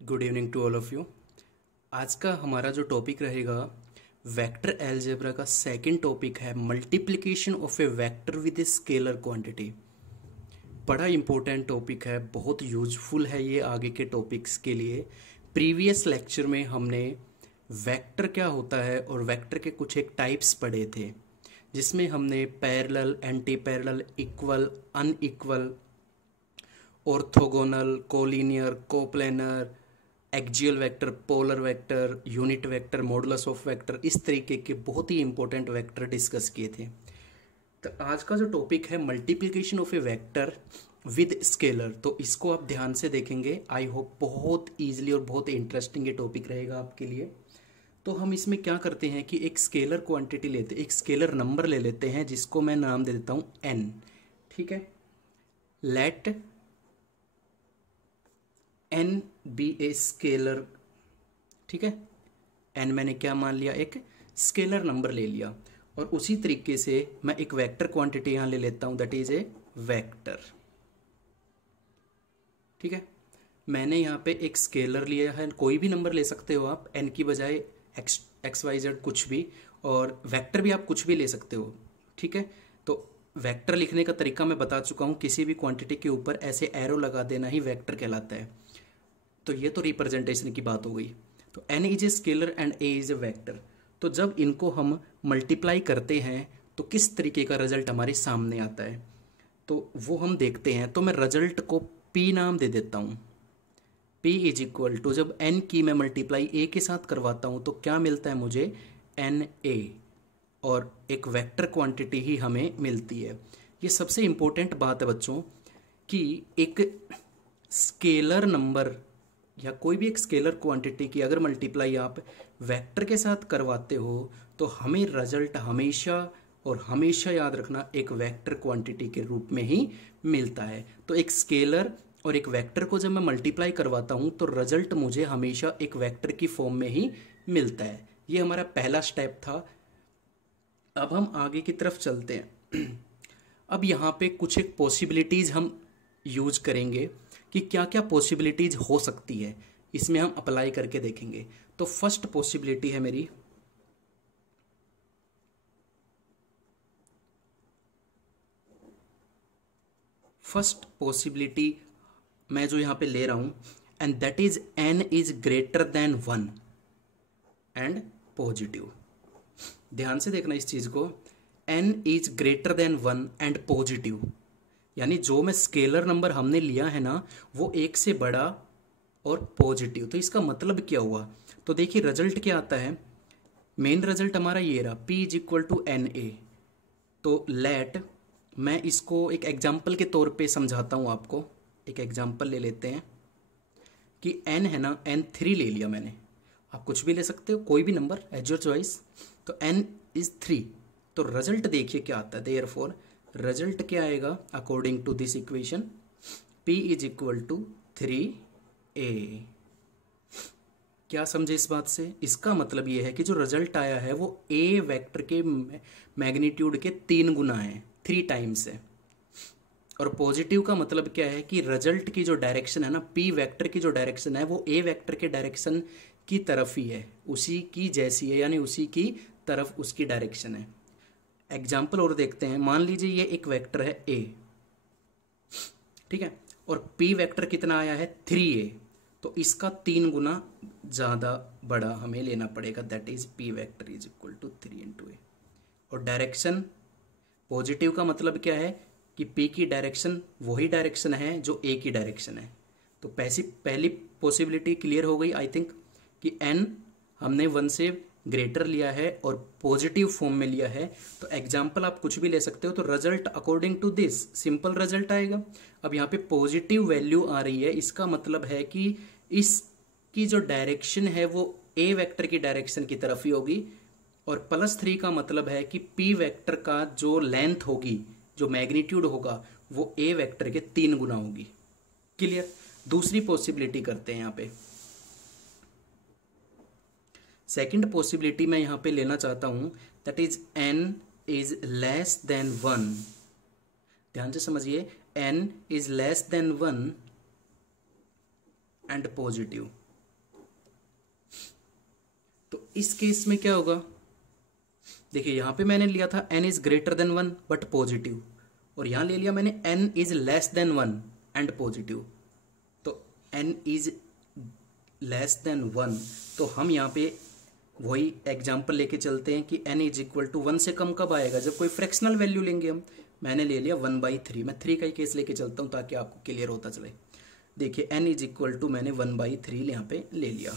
Good evening to all of you. आज का हमारा जो टॉपिक रहेगा वेक्टर अलजेब्रा का सेकंड टॉपिक है multiplication of a vector with a scalar quantity. बड़ा इंपॉर्टेंट टॉपिक है, बहुत यूजफुल है ये आगे के टॉपिक्स के लिए। प्रीवियस लेक्चर में हमने वेक्टर क्या होता है और वेक्टर के कुछ एक टाइप्स पढ़े थे, जिसमें हमने parallel, anti parallel, equal, unequal, orthogonal, collinear, coplanar, axial vector, polar vector, unit vector, modulus of vector, इस तरीके के बहुत ही इंपॉर्टेंट वेक्टर डिस्कस किए थे। तो आज का जो टॉपिक है multiplication of a vector with scalar, तो इसको आप ध्यान से देखेंगे। आई होप बहुत ईजिली और बहुत इंटरेस्टिंग ये टॉपिक रहेगा आपके लिए। तो हम इसमें क्या करते हैं कि एक स्केलर क्वांटिटी लेते हैं, एक स्केलर नंबर ले लेते हैं जिसको मैं नाम दे देता हूं n। ठीक है, let n be a scalar. ठीक है, n मैंने क्या मान लिया, एक स्केलर नंबर ले लिया। और उसी तरीके से मैं एक वेक्टर क्वांटिटी यहां ले लेता हूं, दैट इज ए वेक्टर। ठीक है, मैंने यहां पे एक स्केलर लिया है, कोई भी नंबर ले सकते हो आप, n की बजाय एक्स वाई जेड कुछ भी, और वेक्टर भी आप कुछ भी ले सकते हो। ठीक है, तो वेक्टर लिखने का तरीका मैं बता चुका हूं, किसी भी क्वांटिटी के ऊपर ऐसे एरो लगा देना ही वेक्टर कहलाता है। तो ये तो रिप्रेजेंटेशन की बात हो गई। तो n is a scalar and a is a vector. तो जब इनको हम मल्टीप्लाई करते हैं तो किस तरीके का रिजल्ट हमारे सामने आता है, तो वो हम देखते हैं। तो मैं रिजल्ट को p नाम दे देता हूँ। p इज इक्वल टू, जब n की मैं मल्टीप्लाई a के साथ करवाता हूँ तो क्या मिलता है मुझे, na, और एक वेक्टर क्वांटिटी ही हमें मिलती है। ये सबसे इंपॉर्टेंट बात है बच्चों कि एक स्केलर नंबर या कोई भी एक स्केलर क्वांटिटी की अगर मल्टीप्लाई आप वेक्टर के साथ करवाते हो तो हमें रिजल्ट हमेशा और हमेशा याद रखना एक वेक्टर क्वांटिटी के रूप में ही मिलता है। तो एक स्केलर और एक वेक्टर को जब मैं मल्टीप्लाई करवाता हूं तो रिजल्ट मुझे हमेशा एक वेक्टर की फॉर्म में ही मिलता है। ये हमारा पहला स्टेप था। अब हम आगे की तरफ चलते हैं। अब यहाँ पे कुछ एक पॉसिबिलिटीज हम यूज करेंगे कि क्या क्या पॉसिबिलिटीज हो सकती है, इसमें हम अप्लाई करके देखेंगे। तो फर्स्ट पॉसिबिलिटी है मेरी, फर्स्ट पॉसिबिलिटी मैं जो यहां पे ले रहा हूं, and that is n is greater than 1 and positive. ध्यान से देखना इस चीज को, n is greater than 1 and positive, यानी जो मैं स्केलर नंबर हमने लिया है ना वो एक से बड़ा और पॉजिटिव। तो इसका मतलब क्या हुआ, तो देखिए रिजल्ट क्या आता है। मेन रिजल्ट हमारा ये रहा, p is equal to n a. तो लेट, मैं इसको एक एग्जाम्पल के तौर पे समझाता हूं आपको। एक एग्जाम्पल ले लेते हैं कि n है ना, n3 ले लिया मैंने। आप कुछ भी ले सकते हो, कोई भी नंबर एज योर चॉइस। तो n इज 3। तो रिजल्ट देखिए क्या आता है, देयरफॉर रिजल्ट क्या आएगा according to this equation, p is equal to 3a। क्या समझे इस बात से, इसका मतलब यह है कि जो रिजल्ट आया है वो a वेक्टर के मैग्नीट्यूड के 3 गुना है, 3 टाइम्स है। और पॉजिटिव का मतलब क्या है कि रिजल्ट की जो डायरेक्शन है ना, p वेक्टर की जो डायरेक्शन है वो a वेक्टर के डायरेक्शन की तरफ ही है, उसी की जैसी है, यानी उसी की तरफ उसकी डायरेक्शन है। एग्जाम्पल और देखते हैं। मान लीजिए ये एक वेक्टर है a, ठीक है, और p वेक्टर कितना आया है 3a, तो इसका 3 गुना ज्यादा बड़ा हमें लेना पड़ेगा, that is p vector is equal to 3 into a। और डायरेक्शन पॉजिटिव का मतलब क्या है कि p की डायरेक्शन वही डायरेक्शन है जो a की डायरेक्शन है। तो पहली पॉसिबिलिटी क्लियर हो गई आई थिंक, कि n हमने 1 से ग्रेटर लिया है और पॉजिटिव फॉर्म में लिया है। तो एग्जाम्पल आप कुछ भी ले सकते हो। तो result according to this simple result आएगा। अब यहाँ पे पॉजिटिव वैल्यू आ रही है, इसका मतलब है कि इसकी जो डायरेक्शन है वो a वेक्टर की डायरेक्शन की तरफ ही होगी। और +3 का मतलब है कि p वेक्टर का जो लेंथ होगी, जो मैग्नीट्यूड होगा, वो a वेक्टर के 3 गुना होगी। क्लियर। दूसरी पॉसिबिलिटी करते हैं यहाँ पे। सेकंड पॉसिबिलिटी मैं यहां पे लेना चाहता हूं, that is n is less than 1। ध्यान से समझिए, n is less than 1 and positive. इस केस में क्या होगा, देखिए यहां पे मैंने लिया था n is greater than 1 but positive, और यहां ले लिया मैंने n is less than 1 and positive. तो n इज लेस देन 1, तो हम यहाँ पे वही एग्जाम्पल लेके चलते हैं कि n इज इक्वल टू 1 से कम कब आएगा, जब कोई फ्रैक्शनल वैल्यू लेंगे हम। मैंने ले लिया 1/3, मैं 3 का ही केस लेके चलता हूँ ताकि आपको क्लियर होता चले। देखिए n इज इक्वल टू मैंने 1/3 यहाँ पे ले लिया,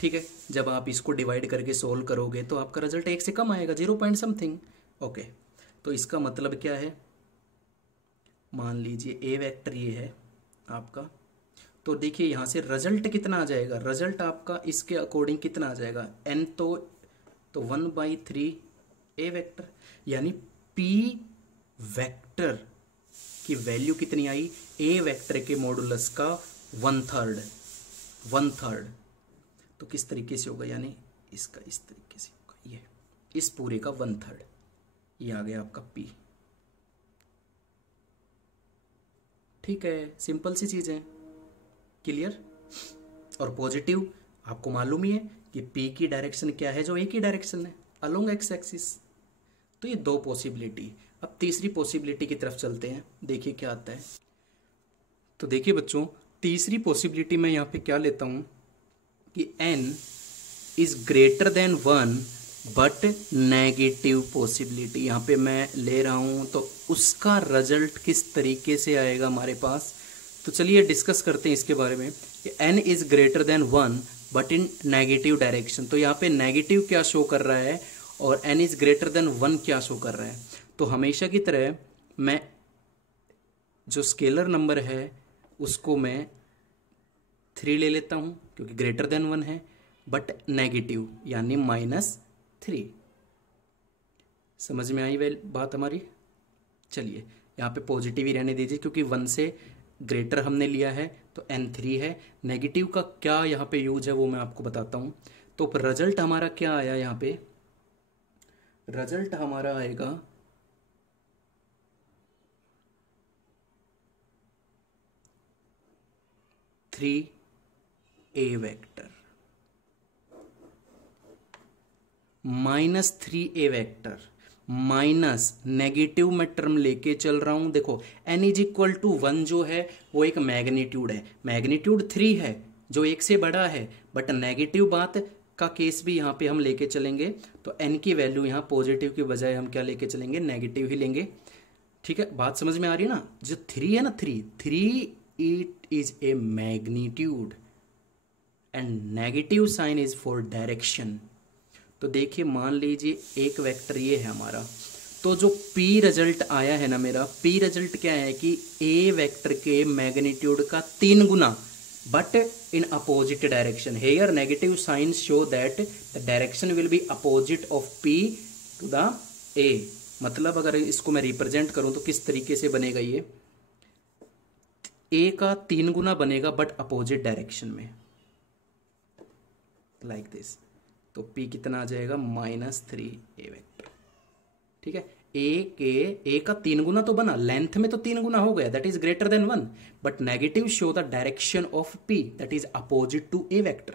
ठीक है। जब आप इसको डिवाइड करके सोल्व करोगे तो आपका रिजल्ट 1 से कम आएगा, 0 पॉइंट समथिंग। ओके, तो इसका मतलब क्या है, मान लीजिए ए वेक्टर ये है आपका, तो देखिए यहां से रिजल्ट कितना आ जाएगा, रिजल्ट आपका इसके अकॉर्डिंग कितना आ जाएगा, n तो 1/3 ए वेक्टर, यानी p वेक्टर की वैल्यू कितनी आई, ए वेक्टर के मॉडुलस का 1/3। तो किस तरीके से होगा, यानी इसका इस तरीके से होगा, ये इस पूरे का 1/3, ये आ गया आपका p। ठीक है, सिंपल सी चीज है, क्लियर। और पॉजिटिव आपको मालूम ही है कि p की डायरेक्शन क्या है, जो a की डायरेक्शन है, अलोंग एक्स एक्सिस। तो ये दो पॉसिबिलिटी। अब तीसरी पॉसिबिलिटी की तरफ चलते हैं, देखिए क्या आता है। तो देखिए बच्चों, तीसरी पॉसिबिलिटी मैं यहाँ पे क्या लेता हूँ कि n is greater than 1 but negative possibility यहाँ पे मैं ले रहा हूँ, तो उसका रिजल्ट किस तरीके से आएगा हमारे पास। तो चलिए डिस्कस करते हैं इसके बारे में कि n is greater than 1 but in negative direction. तो यहाँ पे नेगेटिव क्या शो कर रहा है और n इज ग्रेटर देन 1 क्या शो कर रहा है। तो हमेशा की तरह मैं जो स्केलर नंबर है उसको मैं 3 ले लेता हूँ क्योंकि ग्रेटर देन 1 है, बट नेगेटिव यानी -3। समझ में आई वह बात हमारी। चलिए यहाँ पे पॉजिटिव ही रहने दीजिए क्योंकि 1 से ग्रेटर हमने लिया है, तो n3 है। नेगेटिव का क्या यहाँ पे यूज है वो मैं आपको बताता हूँ। तो रिजल्ट हमारा क्या आया, यहाँ पे रिजल्ट हमारा आएगा 3a vector -3a vector minus negative में टर्म लेके चल रहा हूं। देखो n इज इक्वल टू 1 जो है वो एक मैग्नीट्यूड है, मैग्नीट्यूड 3 है जो 1 से बड़ा है, बट नेगेटिव बात का केस भी यहाँ पे हम लेके चलेंगे। तो n की वैल्यू यहाँ पॉजिटिव की बजाय हम क्या लेके चलेंगे, नेगेटिव ही लेंगे। ठीक है, बात समझ में आ रही है ना। जो 3 है ना, 3 it is a magnitude and negative sign is for direction. तो देखिए मान लीजिए एक वेक्टर ये है हमारा, तो जो p रिजल्ट आया है ना मेरा, p रिजल्ट क्या है कि a वेक्टर के मैग्नीट्यूड का 3 गुना but in opposite direction. Here negative sign show that the direction will be opposite of p to the a। मतलब अगर इसको मैं रिप्रेजेंट करूं तो किस तरीके से बनेगा, ये a का 3 गुना बनेगा बट अपोजिट डायरेक्शन में, लाइक दिस। तो p कितना आ जाएगा, -3a वेक्टर। ठीक है, a का 3 गुना तो बना, लेंथ में तो 3 गुना हो गया, that is greater than 1, but negative show the direction of p that is opposite to a vector.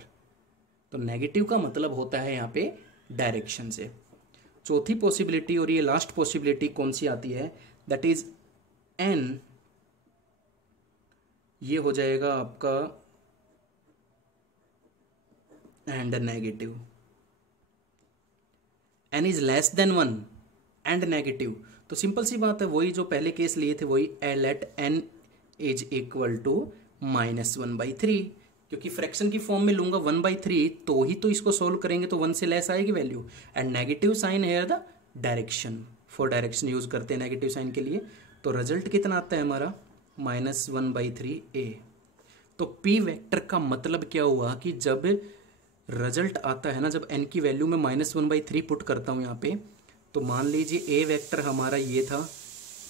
तो नेगेटिव का मतलब होता है यहाँ पे डायरेक्शन से। चौथी पॉसिबिलिटी और ये लास्ट पॉसिबिलिटी कौन सी आती है, दैट इज n, ये हो जाएगा आपका and negative, n is less than 1 and negative. तो सिंपल सी बात है, वही जो पहले केस लिए थे वही, let n is equal to -1/3, क्योंकि फ्रैक्शन की फॉर्म में लूंगा 1/3 तो ही तो इसको सोल्व करेंगे, तो 1 से लेस आएगी वैल्यू। एंड नेगेटिव साइन है the direction, for direction use करते हैं नेगेटिव साइन के लिए। तो रिजल्ट कितना आता है हमारा, -1/3a। तो p वेक्टर का मतलब क्या हुआ कि जब रिजल्ट आता है ना, जब n की वैल्यू में -1/3 पुट करता हूं यहाँ पे, तो मान लीजिए a वेक्टर हमारा ये था,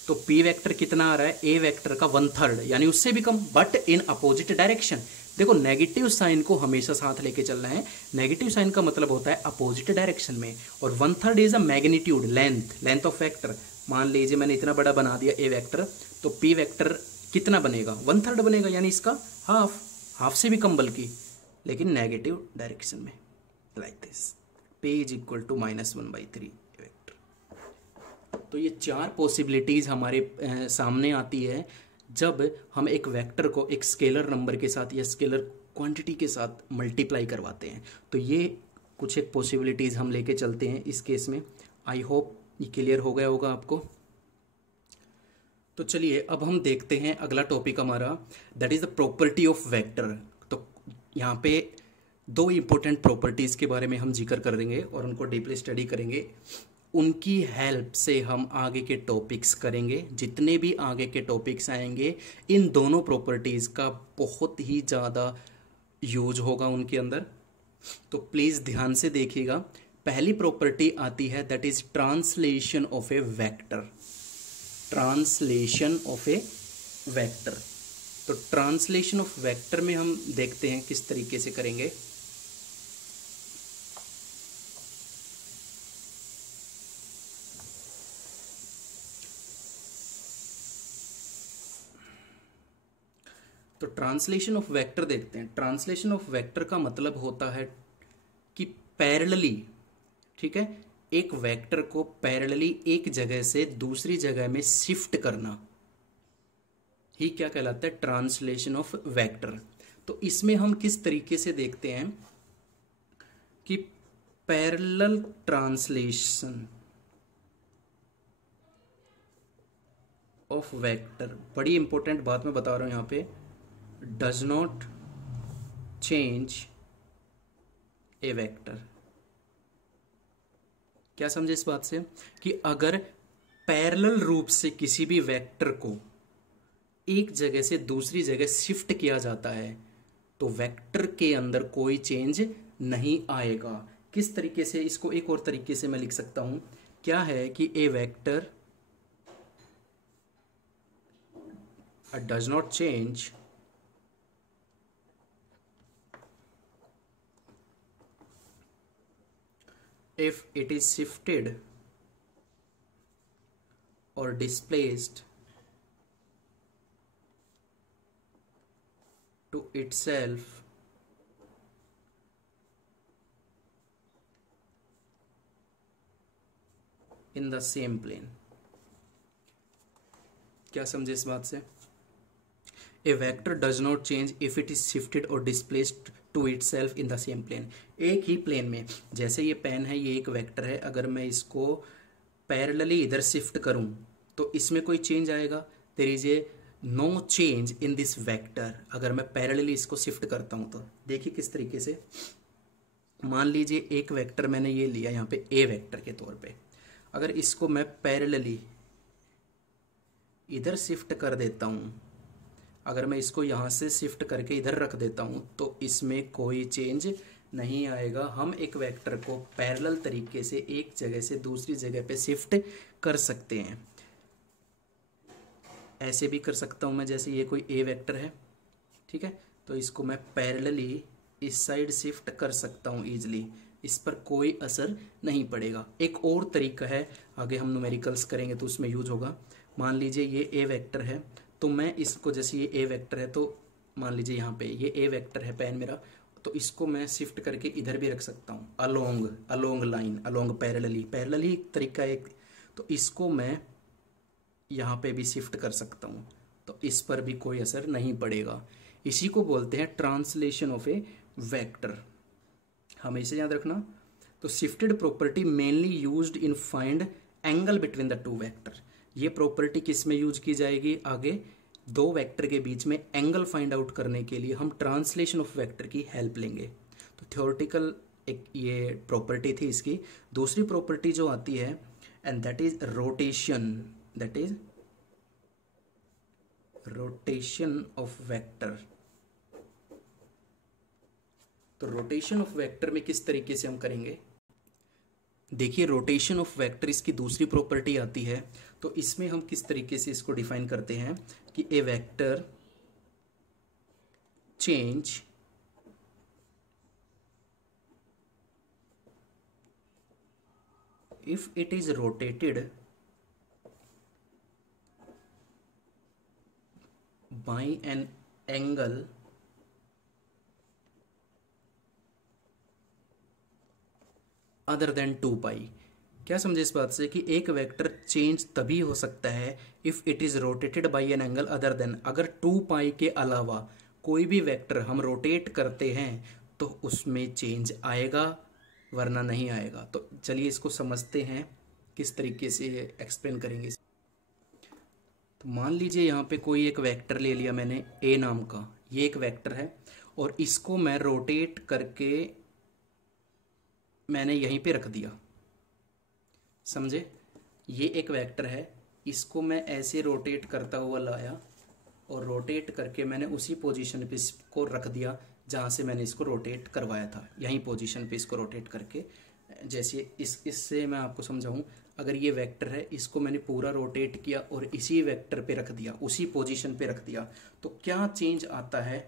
तो p वेक्टर कितना आ रहा है, a वेक्टर का 1/3 यानी उससे भी कम, बट इन अपोजिट डायरेक्शन। देखो नेगेटिव साइन को हमेशा साथ लेके चलना है, नेगेटिव साइन का मतलब होता है अपोजिट डायरेक्शन में, और 1/3 is a magnitude, length of vector. मान लीजिए मैंने इतना बड़ा बना दिया a वेक्टर, तो p वेक्टर कितना बनेगा, 1/3 बनेगा, यानी इसका हाफ से भी कम बल्कि। लेकिन नेगेटिव डायरेक्शन में, like this, p is equal to -1/3 vector. तो ये चार पॉसिबिलिटीज़ हमारे सामने आती है जब हम एक वेक्टर को एक स्केलर नंबर के साथ या स्केलर क्वांटिटी के साथ मल्टीप्लाई करवाते हैं। तो ये कुछ एक पॉसिबिलिटीज़ हम लेके चलते हैं इस केस में। आई होप ये क्लियर हो गया होगा आपको। तो चलिए अब हम देखते हैं अगला टॉपिक हमारा, that is the property of vector. तो यहाँ पे दो इम्पोर्टेंट प्रॉपर्टीज़ के बारे में हम जिक्र कर देंगे और उनको डीपली स्टडी करेंगे। उनकी हेल्प से हम आगे के टॉपिक्स करेंगे। जितने भी आगे के टॉपिक्स आएंगे इन दोनों प्रॉपर्टीज़ का बहुत ही ज़्यादा यूज होगा उनके अंदर। तो प्लीज़ ध्यान से देखिएगा। पहली प्रॉपर्टी आती है that is translation of a vector. Translation of a vector. तो ट्रांसलेशन ऑफ वेक्टर में हम देखते हैं किस तरीके से करेंगे। तो ट्रांसलेशन ऑफ वेक्टर देखते हैं। ट्रांसलेशन ऑफ वेक्टर का मतलब होता है कि पैरेलली, ठीक है, एक वेक्टर को पैरेलली एक जगह से दूसरी जगह में शिफ्ट करना ही क्या कहलाता है, ट्रांसलेशन ऑफ वेक्टर। तो इसमें हम किस तरीके से देखते हैं कि पैरेलल ट्रांसलेशन ऑफ वेक्टर, बड़ी इंपॉर्टेंट बात मैं बता रहा हूं यहां पे, does not change A vector. क्या समझे इस बात से कि अगर पैरेलल रूप से किसी भी वेक्टर को एक जगह से दूसरी जगह शिफ्ट किया जाता है तो वेक्टर के अंदर कोई चेंज नहीं आएगा। किस तरीके से, इसको एक और तरीके से मैं लिख सकता हूं, क्या है कि a vector does not change if it is shifted or displaced to itself in the same plane। क्या समझे इस बात से? A vector does not change if it is shifted or displaced to itself in the same plane। एक ही plane में, जैसे ये pen है, ये एक वेक्टर है, अगर मैं इसको पैरेलली इधर शिफ्ट करूं तो इसमें कोई चेंज आएगा? There is a no change in this vector. अगर मैं पैरेलली इसको शिफ्ट करता हूं तो देखिए किस तरीके से। मान लीजिए एक वेक्टर मैंने ये लिया यहाँ पे ए वेक्टर के तौर पे, अगर इसको मैं पैरेलली इधर शिफ्ट कर देता हूं, अगर मैं इसको यहाँ से शिफ्ट करके इधर रख देता हूँ तो इसमें कोई चेंज नहीं आएगा। हम एक वेक्टर को पैरेलल तरीके से एक जगह से दूसरी जगह पे शिफ्ट कर सकते हैं। ऐसे भी कर सकता हूँ मैं, जैसे ये कोई ए वेक्टर है, ठीक है, तो इसको मैं पैरेलली इस साइड शिफ्ट कर सकता हूँ ईजिली, इस पर कोई असर नहीं पड़ेगा। एक और तरीका है, आगे हम न्यूमेरिकल्स करेंगे तो उसमें यूज होगा। मान लीजिए ये ए वेक्टर है, तो मैं इसको, जैसे ये ए वेक्टर है तो मान लीजिए यहाँ पे ये ए वेक्टर है पेन मेरा, तो इसको मैं शिफ्ट करके इधर भी रख सकता हूँ, अलोंग लाइन, अलोंग पैरेलली तरीका एक। तो इसको मैं यहाँ पे भी शिफ्ट कर सकता हूँ, तो इस पर भी कोई असर नहीं पड़ेगा। इसी को बोलते हैं ट्रांसलेशन ऑफ ए वेक्टर, हमेशा याद रखना। तो shifted property mainly used in find angle between the two vector. ये प्रॉपर्टी किस में यूज की जाएगी? आगे दो वेक्टर के बीच में एंगल फाइंड आउट करने के लिए हम ट्रांसलेशन ऑफ वेक्टर की हेल्प लेंगे। तो थ्योरेटिकल एक ये प्रॉपर्टी थी इसकी। दूसरी प्रॉपर्टी जो आती है and that is rotation, that is rotation of vector. तो रोटेशन ऑफ वेक्टर में किस तरीके से हम करेंगे? देखिए रोटेशन ऑफ वेक्टर इसकी दूसरी प्रॉपर्टी आती है। तो इसमें हम किस तरीके से इसको डिफाइन करते हैं कि a vector change if it is rotated by an angle other than 2 pi. क्या समझे इस बात से कि एक वेक्टर चेंज तभी हो सकता है if it is rotated by an angle other then, अगर 2 पाई के अलावा कोई भी वेक्टर हम रोटेट करते हैं तो उसमें चेंज आएगा, वरना नहीं आएगा। तो चलिए इसको समझते हैं किस तरीके से एक्सप्लेन करेंगे। तो मान लीजिए यहाँ पे कोई एक वेक्टर ले लिया मैंने ए नाम का, ये एक वेक्टर है और इसको मैं रोटेट करके मैंने यहीं पे रख दिया। समझे, ये एक वेक्टर है, इसको मैं ऐसे रोटेट करता हुआ लाया और रोटेट करके मैंने उसी पोजीशन पे इसको रख दिया जहाँ से मैंने इसको रोटेट करवाया था, यहीं पोजीशन पे इसको रोटेट करके। जैसे इससे मैं आपको समझाऊं, अगर ये वेक्टर है, इसको मैंने पूरा रोटेट किया और इसी वेक्टर पे रख दिया, उसी पोजीशन पे रख दिया, तो क्या चेंज आता है,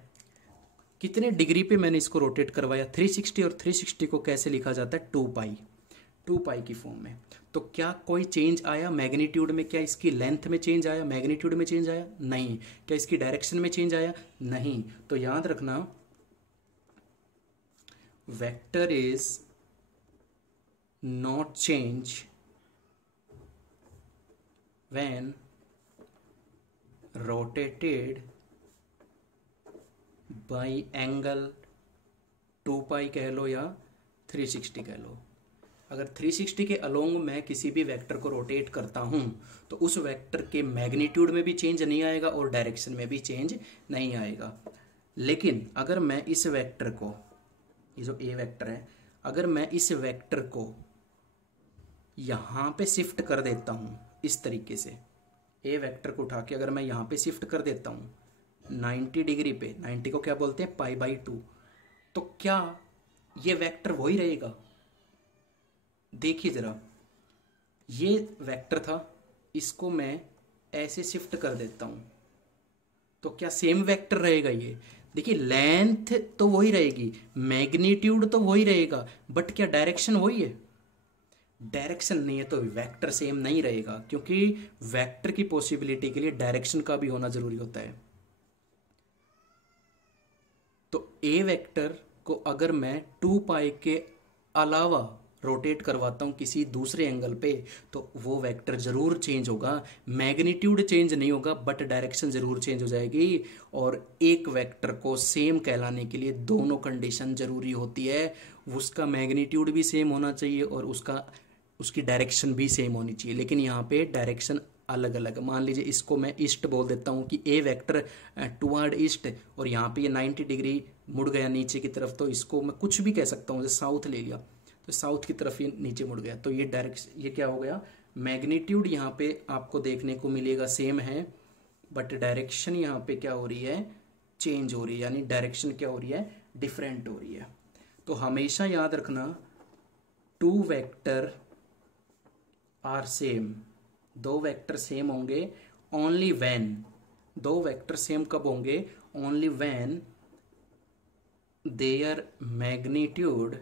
कितने डिग्री पे मैंने इसको रोटेट करवाया, 360, और 360 को कैसे लिखा जाता है, 2 पाई की फॉर्म में। तो क्या कोई चेंज आया मैग्नीट्यूड में? क्या इसकी लेंथ में चेंज आया, मैग्नीट्यूड में चेंज आया? नहीं। क्या इसकी डायरेक्शन में चेंज आया? नहीं। तो याद रखना, vector is not change when rotated by angle 2 पाई कह लो या 360 कह लो। अगर 360 के अलोंग मैं किसी भी वेक्टर को रोटेट करता हूं तो उस वेक्टर के मैग्नीट्यूड में भी चेंज नहीं आएगा और डायरेक्शन में भी चेंज नहीं आएगा। लेकिन अगर मैं इस वेक्टर को, ये जो ए वेक्टर है, अगर मैं इस वेक्टर को यहां पे शिफ्ट कर देता हूं इस तरीके से, ए वेक्टर को उठा के अगर मैं यहां पे शिफ्ट कर देता हूं 90 डिग्री पे, 90 को क्या बोलते हैं, π/2, तो क्या ये वेक्टर वही रहेगा? देखिए जरा, ये वेक्टर था, इसको मैं ऐसे शिफ्ट कर देता हूं तो क्या सेम वेक्टर रहेगा ये? देखिए लेंथ तो वही रहेगी, मैग्नीट्यूड तो वही रहेगा, बट क्या डायरेक्शन वही है? डायरेक्शन नहीं है तो वेक्टर सेम नहीं रहेगा, क्योंकि वेक्टर की पॉसिबिलिटी के लिए डायरेक्शन का भी होना जरूरी होता है। तो ए वेक्टर को अगर मैं 2 पाई के अलावा रोटेट करवाता हूं किसी दूसरे एंगल पे तो वो वेक्टर जरूर चेंज होगा, मैग्नीट्यूड चेंज नहीं होगा बट डायरेक्शन जरूर चेंज हो जाएगी। और एक वेक्टर को सेम कहलाने के लिए दोनों कंडीशन जरूरी होती है, उसका मैग्नीट्यूड भी सेम होना चाहिए और उसकी डायरेक्शन भी सेम होनी चाहिए। लेकिन यहाँ पे डायरेक्शन अलग अलग, मान लीजिए इसको मैं ईस्ट बोल देता हूँ कि ए वेक्टर टुवर्ड ईस्ट, और यहाँ पे ये 90 डिग्री मुड़ गया नीचे की तरफ, तो इसको मैं कुछ भी कह सकता हूँ, जैसे साउथ ले लिया तो साउथ की तरफ ये नीचे मुड़ गया, तो ये डायरेक्शन, ये क्या हो गया, मैग्नीट्यूड यहाँ पे आपको देखने को मिलेगा सेम है, बट डायरेक्शन यहाँ पे क्या हो रही है, चेंज हो रही है, यानी डायरेक्शन क्या हो रही है, डिफरेंट हो रही है। तो हमेशा याद रखना, 2 vector are same, 2 vector same होंगे ओनली व्हेन, 2 वेक्टर सेम कब होंगे, only when their magnitude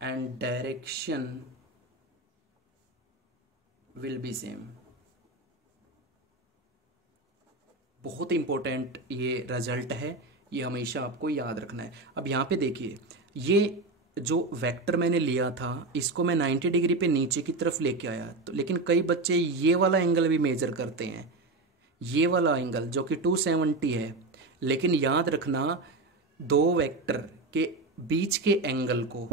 and direction will be same. बहुत इंपॉर्टेंट ये रिजल्ट है, ये हमेशा आपको याद रखना है। अब यहाँ पे देखिए, ये जो वेक्टर मैंने लिया था इसको मैं 90 डिग्री पे नीचे की तरफ लेके आया, तो लेकिन कई बच्चे ये वाला एंगल भी मेजर करते हैं, ये वाला एंगल जो कि 270 है। लेकिन याद रखना, 2 वेक्टर के बीच के एंगल को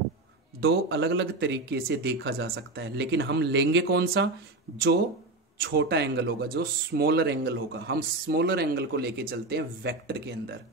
2 अलग अलग तरीके से देखा जा सकता है, लेकिन हम लेंगे कौन सा, जो छोटा एंगल होगा, जो स्मॉलर एंगल होगा, हम स्मॉलर एंगल को लेके चलते हैं वेक्टर के अंदर।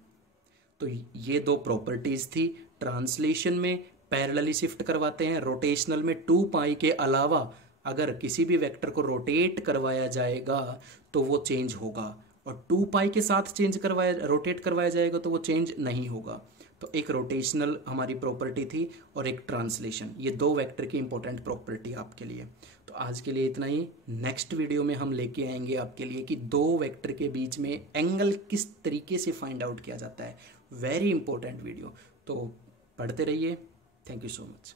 तो ये 2 प्रॉपर्टीज थी। ट्रांसलेशन में पैरेलली शिफ्ट करवाते हैं, रोटेशनल में 2 पाई के अलावा अगर किसी भी वेक्टर को रोटेट करवाया जाएगा तो वो चेंज होगा, और 2 पाई के साथ रोटेट करवाया जाएगा तो वो चेंज नहीं होगा। तो एक रोटेशनल हमारी प्रॉपर्टी थी और एक ट्रांसलेशन, ये 2 वेक्टर की इंपॉर्टेंट प्रॉपर्टी आपके लिए। तो आज के लिए इतना ही। नेक्स्ट वीडियो में हम लेके आएंगे आपके लिए कि 2 वेक्टर के बीच में एंगल किस तरीके से फाइंड आउट किया जाता है, वेरी इंपॉर्टेंट वीडियो। तो पढ़ते रहिए। Thank you so much.